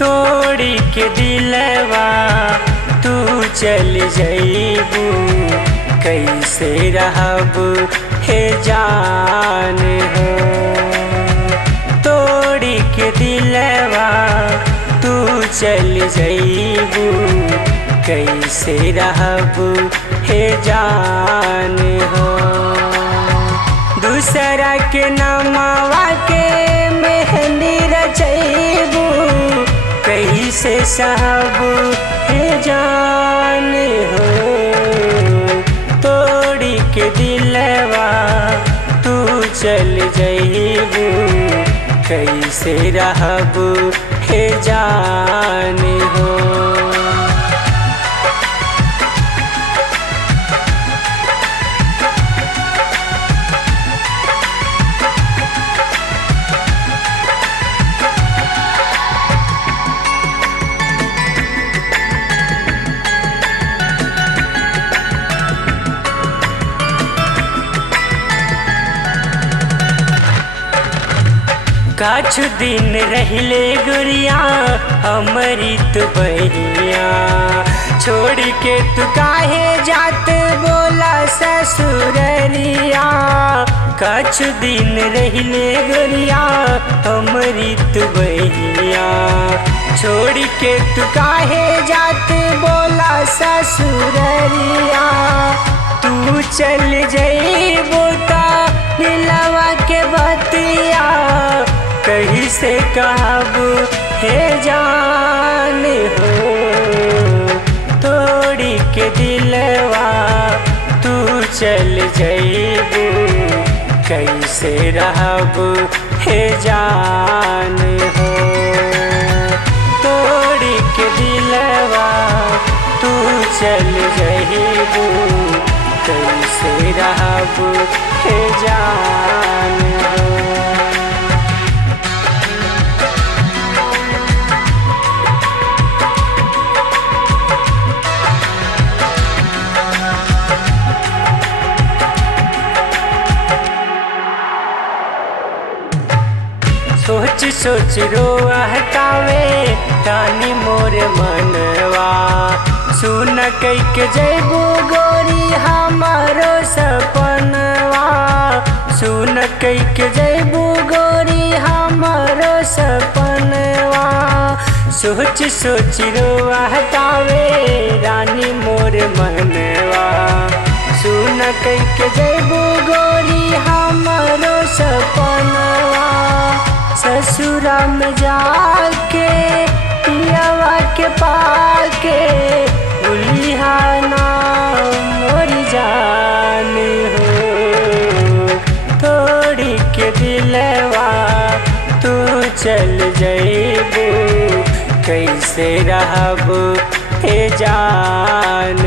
तोड़ी के दिलवा तू चल जइबू, कैसे रहब हे जान हो। तोड़ी के दिलवा तू चल जइबू, कैसे रहब हे जान हो। दूसरा के नामवा के मेहंदी रचइबू, कैसे सहब हे जान हो। तोड़ी के दिलवा तू चल जइबू, कैसे रहब हे जान हो। काछु दिन रहले गुरिया अमृत बहिया, छोड़ के तू काहे जात बोला ससुररिया। काछु दिन रहले गुरिया अमृत बहिया, छोड़ के तू काहे जात बोला ससुररिया। तू चल जइबू ता दिलवा के बतिया, कहीं से कहब हे जान हो। तोड़ी के दिलवा तू चल जइबू, कैसे रहब हे जान हो। तोड़ी के दिलवा तू चल जइबू, कैसे रहब हे जान हो। सोच सोच रोहतावे तानी मोर मनवा, सुन कई के जइबू गोरी हमारो सपनवा। सुन कई के जइबू गोरी हमारो सपनवा। सोच सोच रोहतावे रानी मोर मनवा, सुन कई के जइबू गोरी हमारो सपनवा। ससुरा में जाके पियावा के पाके, भूलिहाना मोरी जान हो। तोड़ी के दिलवा तू चल जइबू, कैसे रहब हे जान